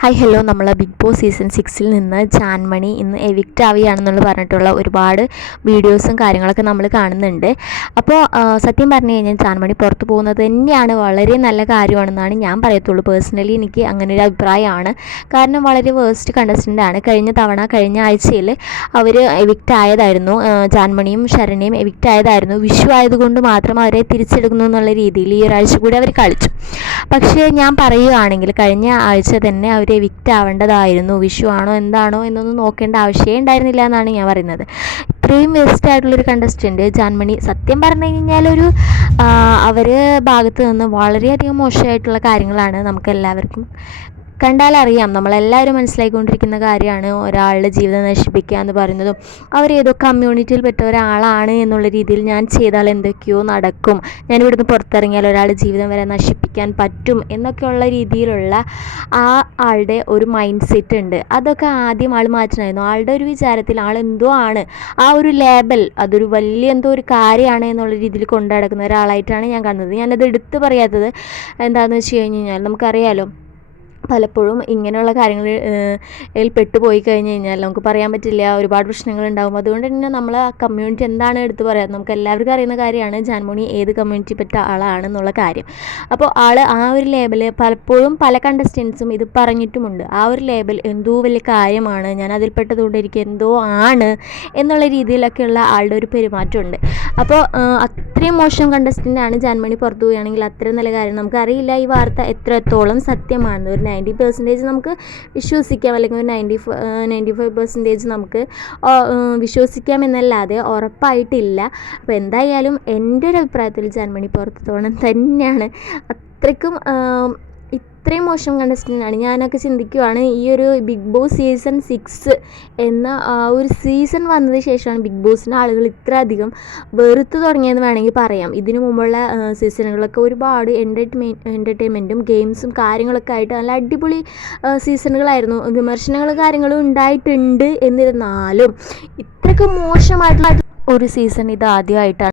Hi hello നമ്മൾ big boss season സിക്സിൽ നിന്ന് ജാൻമണി ഇന്ന് എവിക്റ്റ് ആവുകയാണെന്നുള്ള പറഞ്ഞിട്ടുള്ള ഒരുപാട് വീഡിയോസും കാര്യങ്ങളൊക്കെ നമ്മൾ കാണുന്നുണ്ട്. അപ്പോൾ സത്യം പറഞ്ഞു കഴിഞ്ഞാൽ ജാൻമണി പുറത്ത് പോകുന്നത് തന്നെയാണ് വളരെ നല്ല കാര്യമാണെന്നാണ് ഞാൻ പറയത്തുള്ളൂ. പേഴ്സണലി എനിക്ക് അങ്ങനെ ഒരു അഭിപ്രായമാണ്. കാരണം വളരെ വേസ്റ്റ് ആണ്. കഴിഞ്ഞ തവണ കഴിഞ്ഞ ആഴ്ചയിൽ അവർ എവിക്റ്റ് ആയതായിരുന്നു. ജാൻമണിയും ശരണിയും എവിക്റ്റ് ആയതായിരുന്നു. വിഷു ആയതുകൊണ്ട് മാത്രം അവരെ തിരിച്ചെടുക്കുന്നു എന്നുള്ള രീതിയിൽ ഈ ഒരാഴ്ച കൂടി അവർ കളിച്ചു. പക്ഷേ ഞാൻ പറയുകയാണെങ്കിൽ കഴിഞ്ഞ ആഴ്ച തന്നെ അവർ എവിക്റ്റ് ആവേണ്ടതായിരുന്നു വിഷു ആണോ എന്താണോ എന്നൊന്നും നോക്കേണ്ട ആവശ്യമേ ഉണ്ടായിരുന്നില്ല എന്നാണ് ഞാൻ പറയുന്നത്. ഇത്രയും വേസ്റ്റ് ആയിട്ടുള്ളൊരു കണ്ടസ്റ്റന്റ് ജാൻമണി സത്യം പറഞ്ഞു കഴിഞ്ഞാൽ ഒരു അവർ ഭാഗത്ത് നിന്ന് വളരെയധികം മോശമായിട്ടുള്ള കാര്യങ്ങളാണ് നമുക്ക് എല്ലാവർക്കും കണ്ടാലറിയാം. നമ്മളെല്ലാവരും മനസ്സിലാക്കിക്കൊണ്ടിരിക്കുന്ന കാര്യമാണ് ഒരാളുടെ ജീവിതം നശിപ്പിക്കുക എന്ന് പറയുന്നതും അവർ ഏതോ കമ്മ്യൂണിറ്റിയിൽ പെട്ട ഒരാളാണ് എന്നുള്ള രീതിയിൽ ഞാൻ ചെയ്താൽ എന്തൊക്കെയോ നടക്കും. ഞാൻ ഇവിടുന്ന് പുറത്തിറങ്ങിയാൽ ഒരാളുടെ ജീവിതം വരെ നശിപ്പിക്കാൻ പറ്റും എന്നൊക്കെയുള്ള രീതിയിലുള്ള ആ ആളുടെ ഒരു മൈൻഡ് സെറ്റ് ഉണ്ട്. അതൊക്കെ ആദ്യം ആൾ മാറ്റണമായിരുന്നു. ആളുടെ ഒരു വിചാരത്തിൽ ആൾ എന്തോ ആണ്. ആ ഒരു ലേബൽ അതൊരു വലിയ എന്തോ ഒരു കാര്യമാണ് എന്നുള്ള രീതിയിൽ കൊണ്ടു നടക്കുന്ന ഒരാളായിട്ടാണ് ഞാൻ കാണുന്നത്. ഞാനത് എടുത്തു പറയാത്തത് എന്താണെന്ന് വെച്ച് കഴിഞ്ഞ് കഴിഞ്ഞാൽ നമുക്കറിയാലോ പലപ്പോഴും ഇങ്ങനെയുള്ള കാര്യങ്ങളിൽ പെട്ടുപോയി കഴിഞ്ഞ് കഴിഞ്ഞാൽ നമുക്ക് പറയാൻ പറ്റില്ല ഒരുപാട് പ്രശ്നങ്ങൾ ഉണ്ടാകും അതുകൊണ്ട് തന്നെ നമ്മൾ ആ കമ്മ്യൂണിറ്റി എന്താണ് എടുത്ത് പറയാം? നമുക്ക് എല്ലാവർക്കും അറിയുന്ന കാര്യമാണ് ജാൻമോണി ഏത് കമ്മ്യൂണിറ്റി പറ്റ ആളാണെന്നുള്ള കാര്യം. അപ്പോൾ ആൾ ആ ഒരു ലേബൽ പലപ്പോഴും പല കണ്ടസ്റ്റൻസും ഇത് പറഞ്ഞിട്ടുമുണ്ട്. ആ ഒരു ലേബൽ എന്തോ വലിയ കാര്യമാണ് ഞാൻ അതിൽപ്പെട്ടതുകൊണ്ട് എനിക്ക് എന്തോ ആണ് എന്നുള്ള രീതിയിലൊക്കെയുള്ള ആളുടെ ഒരു പെരുമാറ്റമുണ്ട്. അപ്പോൾ അത്രയും മോശം കണ്ടസ്റ്റന്റാണ് ജാൻമണി പുറത്തു പോവുകയാണെങ്കിൽ അത്രയും നല്ല കാര്യം. നമുക്കറിയില്ല ഈ വാർത്ത എത്രത്തോളം സത്യമാണ് ഒരു നയന്റി പെർസെന്റേജ് നമുക്ക് വിശ്വസിക്കാം. അല്ലെങ്കിൽ ഒരു നയന്റി നയന്റി ഫൈവ് പെർസെന്റേജ് നമുക്ക് വിശ്വസിക്കാം എന്നല്ലാതെ ഉറപ്പായിട്ടില്ല. അപ്പോൾ എന്തായാലും എന്റെ ഒരു അഭിപ്രായത്തിൽ ജാൻമണി പുറത്തു പോകണം തന്നെയാണ്. അത്രയ്ക്കും ഇത്രയും മോശം കണ്ടസ്റ്റന്റാണ് ഞാനൊക്കെ ചിന്തിക്കുവാണ് ഈ ഒരു ബിഗ് ബോസ് സീസൺ സിക്സ് എന്ന ഒരു സീസൺ വന്നതിന് ശേഷമാണ് ബിഗ് ബോസിന്റെ ആളുകൾ ഇത്ര അധികം വെറുത്ത് തുടങ്ങിയെന്ന് വേണമെങ്കിൽ പറയാം. ഇതിനു മുമ്പുള്ള സീസണുകളൊക്കെ ഒരുപാട് എന്റർടൈൻമെൻ എന്റർടൈൻമെന്റും ഗെയിംസും കാര്യങ്ങളൊക്കെ ആയിട്ട് നല്ല അടിപൊളി സീസണുകളായിരുന്നു വിമർശനങ്ങൾ കാര്യങ്ങളും ഉണ്ടായിട്ടുണ്ട് എന്നിരുന്നാലും ഇത്രയ്ക്ക് മോശമായിട്ടുള്ള ഒരു സീസൺ ഇത് ആദ്യമായിട്ടാണ്.